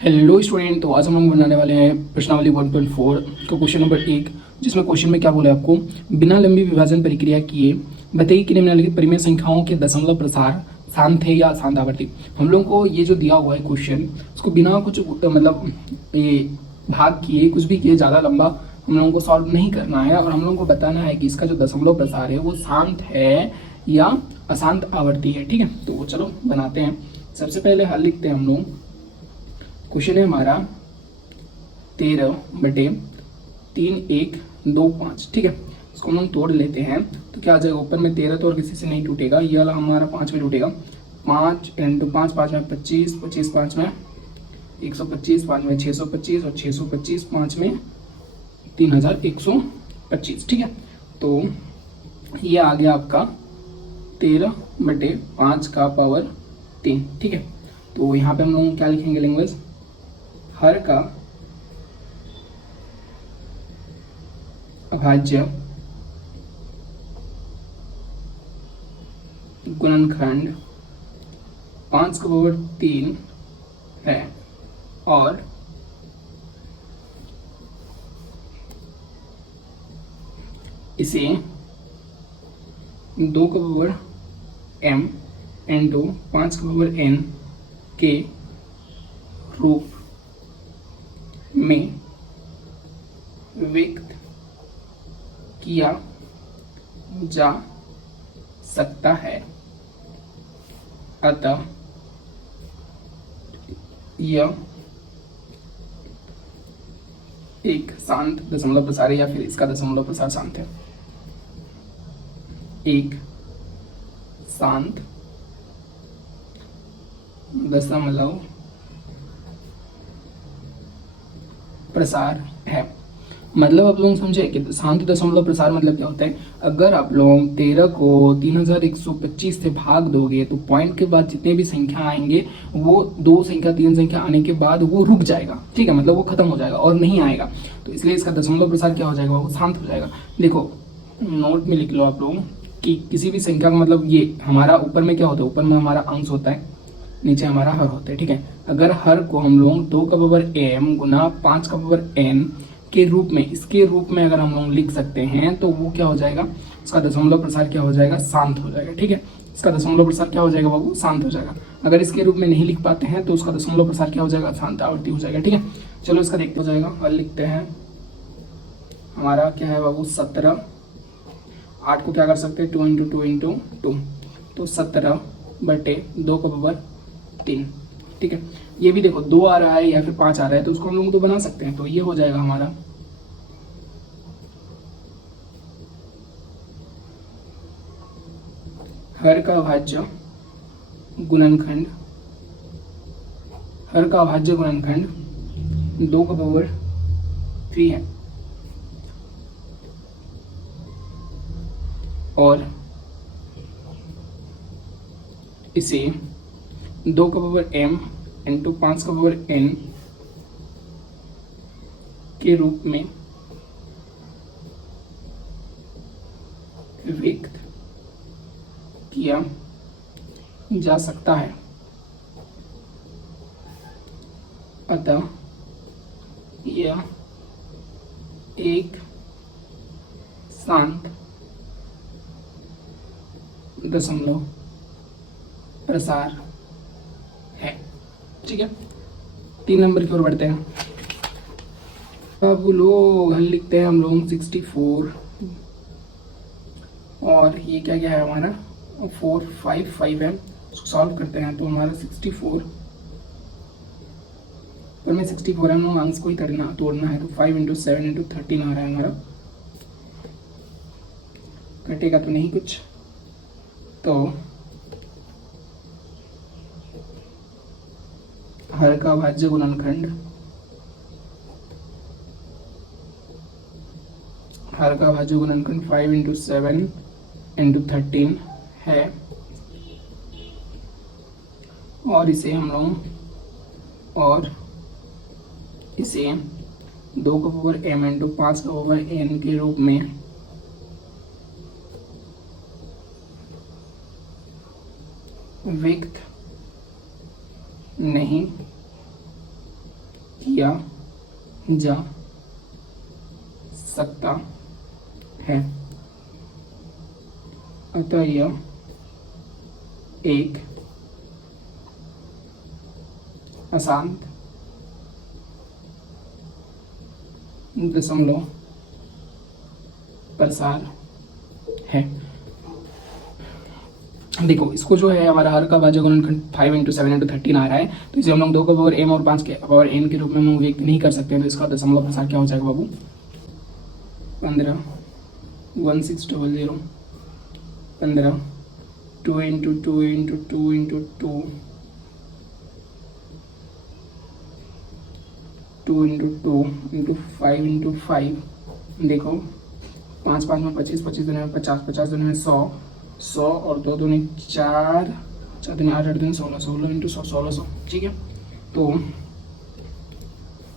Hello student, तो आज हम लोग बनाने वाले हैं प्रश्नावली 1.4 का क्वेश्चन नंबर 1, जिसमें क्वेश्चन में क्या बोला है आपको, बिना लंबी विभाजन प्रक्रिया किए बताइए कि निम्नलिखित परिमेय संख्याओं के दशमलव प्रसार शांत है या अशांत आवर्ती। हम लोग को ये जो दिया हुआ है क्वेश्चन, उसको बिना कुछ मतलब ये भाग किए कुछ भी किए ज़्यादा लंबा हम लोगों को सॉल्व नहीं करना है, और हम लोगों को बताना है कि इसका जो दशमलव प्रसार है वो शांत है या अशांत आवर्ती है। ठीक है, तो चलो बनाते हैं। सबसे पहले हल लिखते हैं हम लोग। क्वेश्चन है हमारा 13/3, 1, 2, 5। ठीक है, इसको हम लोग तोड़ लेते हैं तो क्या आ जाएगा, ऊपर में 13 तो और किसी से नहीं टूटेगा, ये वाला हमारा 5 में टूटेगा। 5 × 5, 5 में 25, 25 5 में 125, 5 में 625 और 625 5 में 3125। ठीक है, तो ये आ गया आपका 13/5 का पावर 3। ठीक है, तो यहाँ पे हम लोग क्या लिखेंगे लैंग्वेज, हर का अभाज्य गुणनखंड 5 का पावर 3 है, और इसे 2 का पावर m इंटू 5 का पावर n के रूप में व्यक्त किया जा सकता है। अतः यह एक शांत दशमलव प्रसार है, या फिर इसका दशमलव प्रसार शांत है। एक शांत दशमलव प्रसार है। मतलब आप लोग समझे कि शांत दशमलव प्रसार मतलब क्या होता है। अगर आप लोग 13 को 3125 से भाग दोगे तो पॉइंट के बाद जितने भी संख्या आएंगे वो 2 संख्या 3 संख्या आने के बाद वो रुक जाएगा। ठीक है, मतलब वो खत्म हो जाएगा और नहीं आएगा, तो इसलिए इसका दशमलव प्रसार क्या हो जाएगा, वो शांत हो जाएगा। देखो नोट में लिख लो आप लोग कि किसी भी संख्या का मतलब, ये हमारा ऊपर में क्या होता है, ऊपर में हमारा अंश होता है, नीचे हमारा हर होता है। ठीक है, अगर हर को हम लोग 2 का पावर m गुना 5 का पावर n के रूप में, इसके रूप में अगर हम लोग लिख सकते हैं तो वो क्या हो जाएगा, इसका दशमलव प्रसार क्या हो जाएगा, शांत हो जाएगा। ठीक है, इसका दशमलव प्रसार क्या हो जाएगा बाबू, शांत हो जाएगा। अगर इसके रूप में नहीं लिख पाते हैं तो उसका दशमलव प्रसार क्या हो जाएगा, शांत आवर्ती हो जाएगा। ठीक है, चलो इसका देखते हो जाएगा। और लिखते हैं हमारा क्या है बाबू, 17। 8 को क्या कर सकते हैं, 2 × 2 × 2, तो 17/2 का पावर 3। ठीक है, ये भी देखो 2 आ रहा है या फिर 5 आ रहा है, तो उसको हम लोग तो बना सकते हैं। तो ये हो जाएगा हमारा हर का अभाज्य गुणनखंड, हर का अभाज्य गुणनखंड 2 का पावर 3 है, और इसे 2 का पावर m इंटू 5 का पावर n के रूप में व्यक्त किया जा सकता है। अतः यह एक शांत दशमलव प्रसार है। ठीक है, 3 नंबर की ओर बढ़ते हैं। अब लोग हल लिखते हैं हम लोग 64, और ये क्या क्या है हमारा 4 5 5 है, उसको सॉल्व करते हैं। तो हमारा 64 पर में 64 है, हम लोग अंश को ही तोड़ना है, तो 5 × 7 × 13 आ रहा है हमारा, कटेगा तो नहीं कुछ। तो हर का अभाज्य गुणनखंड, हर का अभाज्य गुणनखंड 5 × 7 × 13 है, और इसे हम लोग, और इसे 2 का पावर m इंटू 5 का पावर n के रूप में व्यक्त नहीं किया जा सकता है, अतः यह एक अशांत दशमलव प्रसार है। देखो इसको जो है हमारा हर का भाज्य गुणनखंड 5 × 7 × 13 आ रहा है, तो इसे हम लोग 2 का पावर m और 5 के पावर n के रूप में हम लोग व्यक्त नहीं कर सकते हैं, तो इसका दशमलव प्रसार क्या हो जाएगा बाबू? 15 1600 15 2 × 2 × 2 × 2 2 × 2 × 5 × 5। देखो 5 5 में 25, 25 दूनी में 50, 50 दूनी में 100, 100 और 2 दूनी 4, 4 दूनी 8, 8 दूनी 16, 16 × 100 1600। ठीक है, तो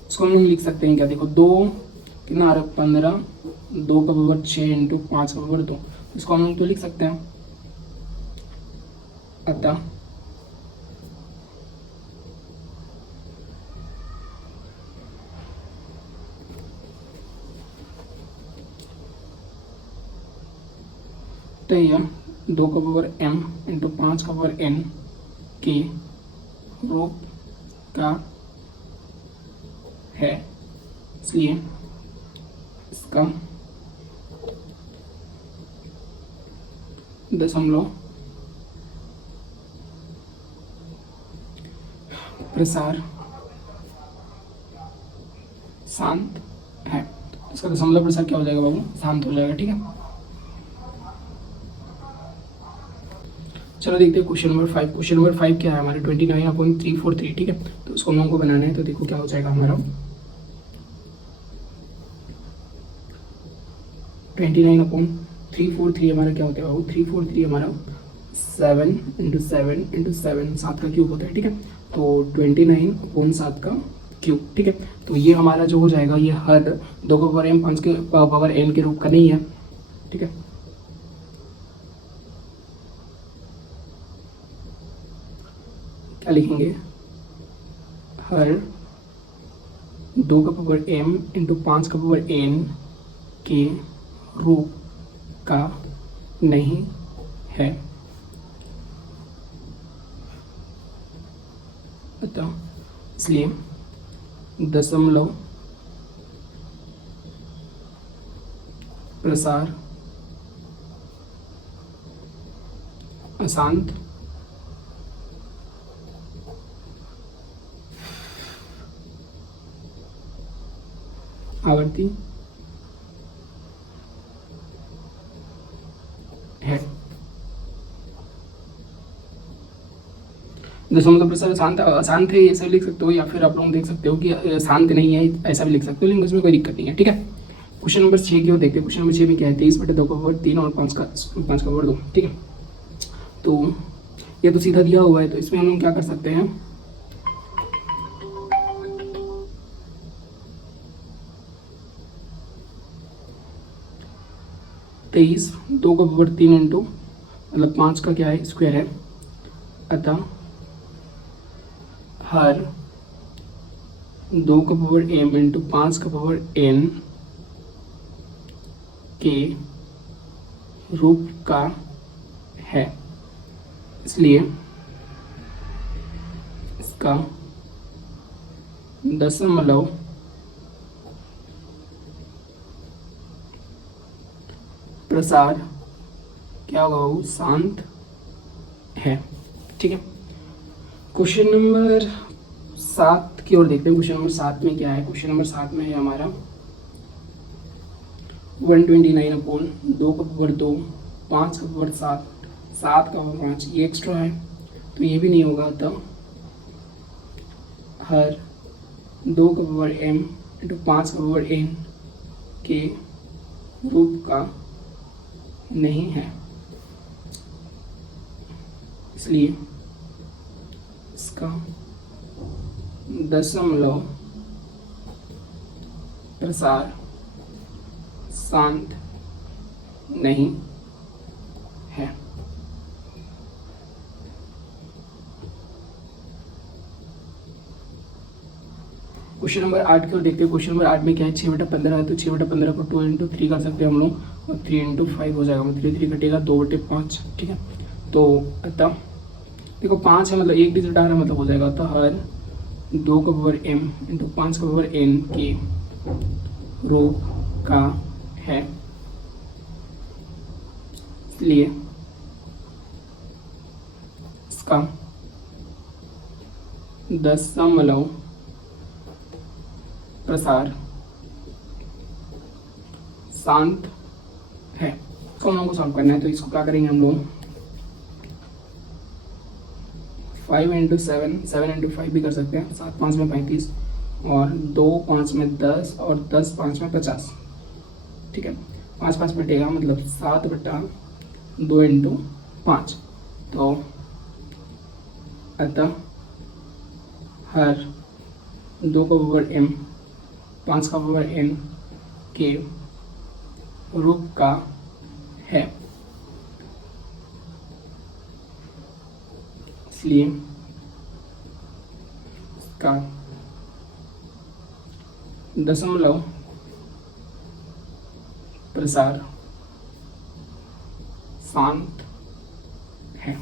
इसको हम लोग लिख सकते हैं क्या? देखो 2 कितना आ रहा है? 15, 2 का पावर 6 × 5 का पावर 2, इसको हम लोग तो लिख सकते हैं। अतः तो यह 2 का पावर m × 5 का पावर n के रूप का है, इसलिए इसका दशमलव प्रसार शांत है। इसका दशमलव प्रसार क्या हो जाएगा बाबू? शांत हो जाएगा। ठीक है, चलो देखते हैं क्वेश्चन नंबर 5। क्वेश्चन नंबर 5 क्या है हमारे? 29/343। ठीक है, तो इसको हम लोगों को बनाना है, तो देखो क्या हो जाएगा हमारा 29/343 हमारा क्या होता है बाबू? 343 हमारा 7 × 7 × 7 7 का क्यूब होता है। ठीक है, तो 29/7 का क्यूब। ठीक है, तो ये हमारा जो हो जाएगा, ये हर 2 का पावर m 5 के पावर n के रूप का नहीं है। ठीक है, क्या लिखेंगे? हर 2 का पावर m × 5 का पावर n के रूप का नहीं है, अतः इसलिए दशमलव प्रसार अशांत आवर्ती है। दशमलव प्रसार शांत अशांत है, ऐसा लिख सकते हो, या फिर आप लोग देख सकते हो कि शांत नहीं है, ऐसा भी लिख सकते हो, लेकिन उसमें कोई दिक्कत नहीं है। ठीक है, क्वेश्चन नंबर 6 की ओर देखते हैं। क्वेश्चन नंबर 6 में क्या है? 23/2 का पावर 3 और 5 का पावर 2। ठीक है, तो ये तो सीधा दिया हुआ है, तो इसमें हम लोग क्या कर सकते हैं? तेईस 2 का पावर 3 इंटू मतलब 5 का क्या है? स्क्वायर है, अतः हर 2 का पावर m इंटू 5 का पावर n के रूप का है, इसलिए इसका दशमलव प्रसार क्या होगा वो? शांत है। ठीक है, क्वेश्चन नंबर 7 की ओर देखते हैं। क्वेश्चन नंबर 7 में क्या है? क्वेश्चन नंबर 7 में है हमारा 129/2 का पावर 2, 5 का पावर 7, 7 का पावर 5, ये एक्स्ट्रा है, तो ये भी नहीं होगा। तो हर 2 का पावर m इंटू 5 का पावर n के रूप का नहीं है, इसलिए इसका दशमलव प्रसार शांत नहीं है। क्वेश्चन नंबर 8 की ओर देखते हैं। क्वेश्चन नंबर 8 में क्या है, 6/15 है, तो 6/15 को 2 × 3 कर सकते हैं हम लोग, और 3 × 5 हो जाएगा, 3 3 कटेगा, 2/5, ठीक है। तो अतः देखो 5 है, मतलब एक डिजिट आ रहा है, मतलब हो जाएगा, अतः हर 2 का पावर m इंटू 5 का पावर n के रूप का है, इसलिए इसका 10 प्रसार शांत है। इसको हम लोगों को सॉल्व करना है, तो इसको क्या करेंगे हम लोग, 5 × 7, 7 × 5 भी कर सकते हैं, 7 5 में 35, और 2 5 में 10, और 10 5 में 50, ठीक है। 5 5 बटेगा, मतलब 7/2 × 5, तो अतः हर 2 का पावर m 5 का पावर n के रूप का है, इसलिए इसका दशमलव प्रसार शांत है।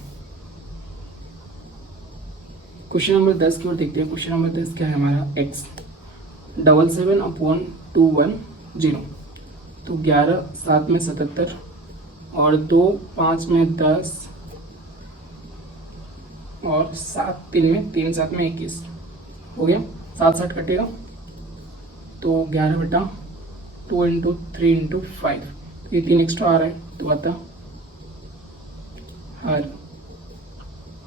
क्वेश्चन नंबर 10 की ओर देखते हैं। क्वेश्चन नंबर 10 क्या है हमारा, x 77/210, तो 11 7 में 77, और 2 5 में 10, और 7 3 में 3 7 में 21 हो गया, 7 7 कटेगा, तो 11/2 × 3 × 5, ये 3 एक्स्ट्रा आ रहा है, तो अतः हर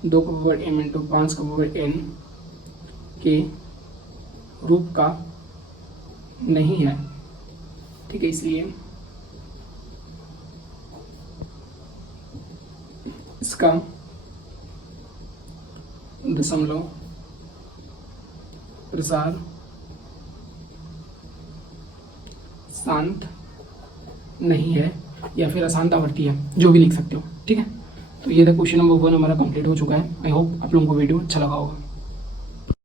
2 का पावर m इंटू 5 का पावर n के रूप का नहीं है, ठीक है। इसलिए इसका दशमलव प्रसार शांत नहीं है, या फिर अशांत आवर्ती है, जो भी लिख सकते हो, ठीक है। तो ये था क्वेश्चन नंबर 1 हमारा कंप्लीट हो चुका है। आई होप आप लोगों को वीडियो अच्छा लगा होगा।